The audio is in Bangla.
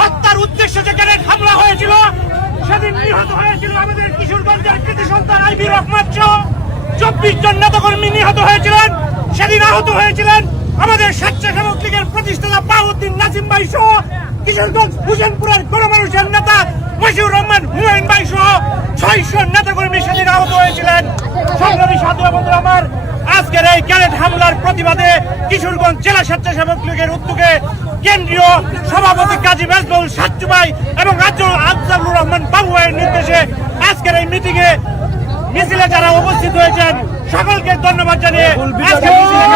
হত্যার উদ্দেশ্যে যে গ্রেনেড হামলা হয়েছিল, সেদিন নিহত হয়েছিল আমাদের কিশোরগঞ্জের কৃতি সন্তান আইবি রহমান সহ 24 জন নেতাকর্মী নিহত হয়েছিলেন। সেদিন আহত হয়েছিলেন আমাদের স্বেচ্ছাসেবক লীগের প্রতিষ্ঠাতা বাহাউদ্দিন নাজিম ভাই সহ কিশোরগঞ্জ হুসেনপুরের গণমানুষের নেতা মশিউর রহমান হুমায়ুন ভাই সহ 600 নেতাকর্মী সেদিন আহত হয়েছিলেন। সংগ্রামী সাথী বন্ধুরা আমার, আজকের এই গ্রেনেড হামলার প্রতিবাদে কিশোরগঞ্জ জেলা স্বেচ্ছাসেবক লীগের উদ্যোগে কেন্দ্রীয় সভাপতি কাজী মেজবুল সাচ্চু ভাই এবং রাজ্য আফজালুর রহমান বাবু ভাইয়ের নির্দেশে আজকের এই মিছিলে যারা উপস্থিত হয়েছেন সকলকে ধন্যবাদ জানিয়ে আজকের মিছিলে